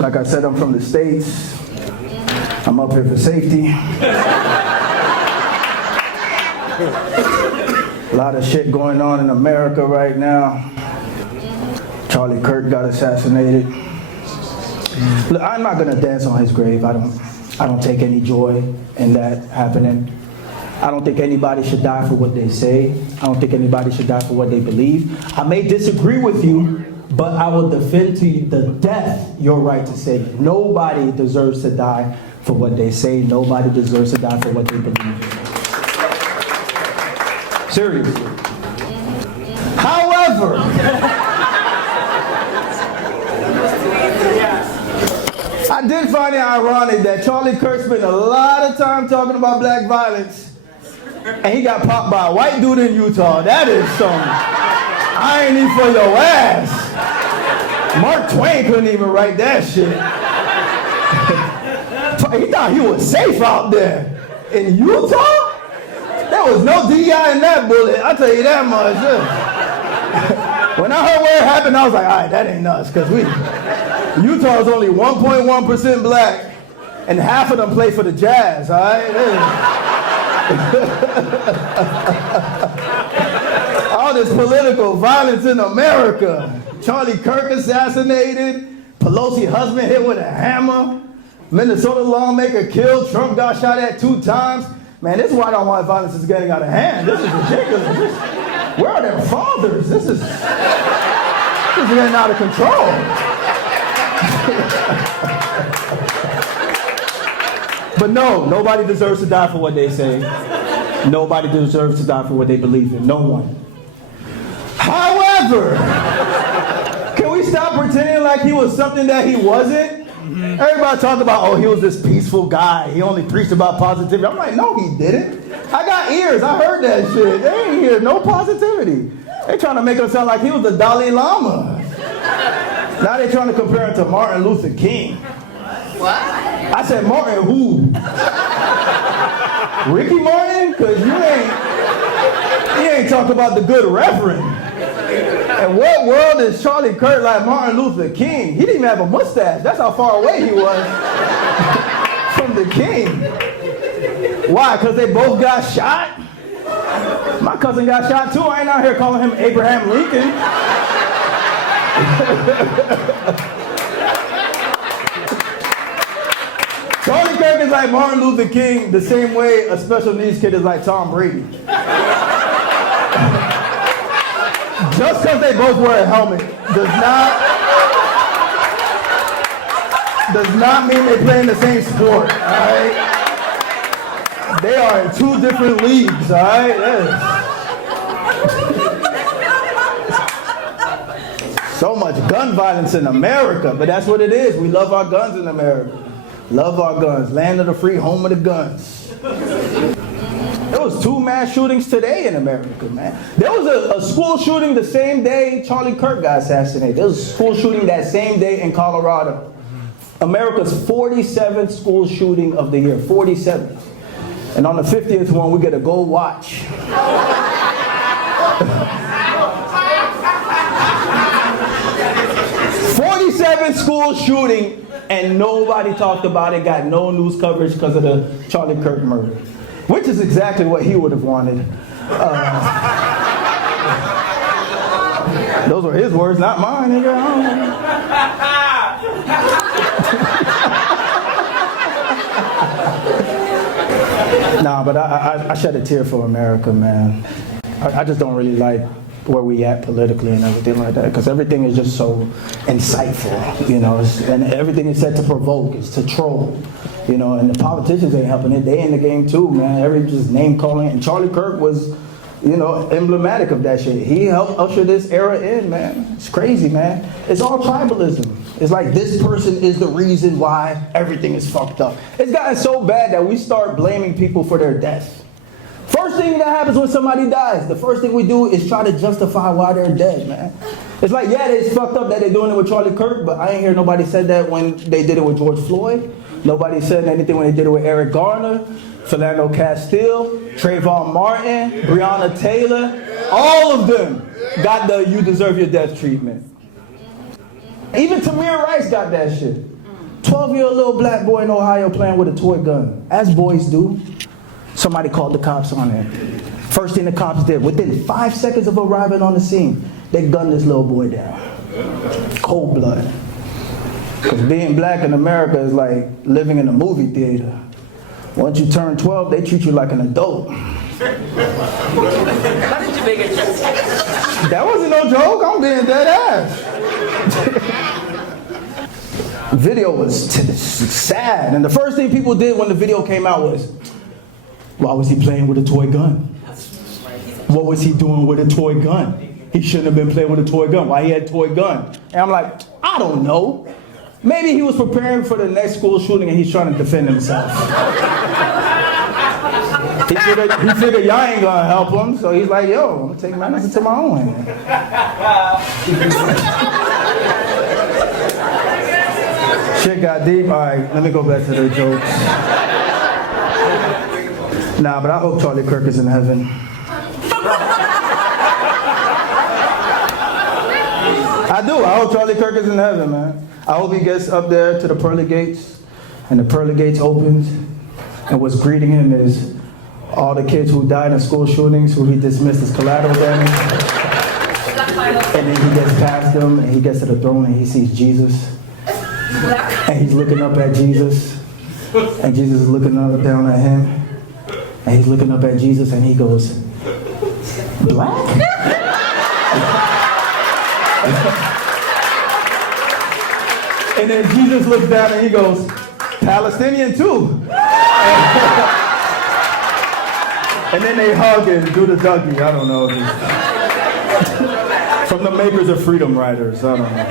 Like I said, I'm from the States. I'm up here for safety. A lot of shit going on in America right now. Charlie Kirk got assassinated. Look, I'm not gonna dance on his grave. I don't take any joy in that happening. I don't think anybody should die for what they say. I don't think anybody should die for what they believe. I may disagree with you, but I will defend to you the death your right to say. Nobody deserves to die for what they say. Nobody deserves to die for what they believe. Seriously. However, I did find it ironic that Charlie Kirk spent a lot of time talking about black violence, and he got popped by a white dude in Utah. That is some irony for your ass. Mark Twain couldn't even write that shit. He thought he was safe out there. In Utah? There was no DI in that bullet, I'll tell you that much. When I heard where it happened, I was like, all right, that ain't us, because Utah is only 1.1% black, and half of them play for the Jazz, all right? All this political violence in America. Charlie Kirk assassinated, Pelosi husband hit with a hammer, Minnesota lawmaker killed, Trump got shot at 2 times. Man, this is why I don't want violence is getting out of hand. This is ridiculous. Where are their fathers? This is getting out of control. But no, nobody deserves to die for what they say. Nobody deserves to die for what they believe in. No one. However, can we stop pretending like he was something that he wasn't? Everybody talked about, oh, he was this peaceful guy. He only preached about positivity. I'm like, no, he didn't. I got ears. I heard that shit. They ain't hear no positivity. They trying to make him sound like he was the Dalai Lama. Now they trying to compare him to Martin Luther King. What? I said, Martin who? Ricky Martin? Because you ain't talking about the good reverend. And what world is Charlie Kirk like Martin Luther King? He didn't even have a mustache. That's how far away he was from the king. Why? Because they both got shot? My cousin got shot too. I ain't out here calling him Abraham Lincoln. Charlie Kirk is like Martin Luther King the same way a special needs kid is like Tom Brady. Just because they both wear a helmet does not mean they play in the same sport, all right? They are in 2 different leagues, all right? Yes. So much gun violence in America, but that's what it is. We love our guns in America. Love our guns. Land of the free, home of the guns. There was 2 mass shootings today in America, man. There was a school shooting the same day Charlie Kirk got assassinated. There was a school shooting that same day in Colorado. America's 47th school shooting of the year, 47th. And on the 50th one, we get a gold watch. 47th school shooting, and nobody talked about it, got no news coverage because of the Charlie Kirk murder. Which is exactly what he would have wanted. Those were his words, not mine, nigga. Nah, but I shed a tear for America, man. I just don't really like where we at politically and everything like that, because everything is just so insightful, you know, and everything is said to provoke, is to troll, you know, and the politicians ain't helping it. They in the game too, man. Every just name calling, and Charlie Kirk was, you know, emblematic of that shit. He helped usher this era in, man. It's crazy, man. It's all tribalism. It's like this person is the reason why everything is fucked up. It's gotten so bad that we start blaming people for their death. First thing that happens when somebody dies, the first thing we do is try to justify why they're dead, man. It's like, yeah, it's fucked up that they're doing it with Charlie Kirk, but I ain't hear nobody said that when they did it with George Floyd. Nobody said anything when they did it with Eric Garner, Philando Castile, Trayvon Martin, Breonna Taylor. All of them got the "you deserve your death" treatment. Even Tamir Rice got that shit. 12-year-old little black boy in Ohio playing with a toy gun, as boys do. Somebody called the cops on him. First thing the cops did, within 5 seconds of arriving on the scene, they gunned this little boy down. Cold blood. Because being black in America is like living in a movie theater. Once you turn 12, they treat you like an adult. How did you make a joke? That wasn't no joke, I'm being dead ass. Video was sad, and the first thing people did when the video came out was, why was he playing with a toy gun? What was he doing with a toy gun? He shouldn't have been playing with a toy gun. Why he had a toy gun? And I'm like, I don't know. Maybe he was preparing for the next school shooting and he's trying to defend himself. He figured y'all ain't gonna help him, so he's like, yo, I'm gonna take matters into my own hand. Shit got deep. All right, let me go back to the jokes. Nah, but I hope Charlie Kirk is in heaven. I do. I hope Charlie Kirk is in heaven, man. I hope he gets up there to the pearly gates, and the pearly gates opens, and what's greeting him is all the kids who died in school shootings, who he dismissed as collateral damage. And then he gets past them, and he gets to the throne, and he sees Jesus. And he's looking up at Jesus, and Jesus is looking up down at him, and he's looking up at Jesus, and he goes, black? And then Jesus looks down and he goes, Palestinian too. And then they hug and do the Dougie. I don't know. From the makers of Freedom Riders. I don't know.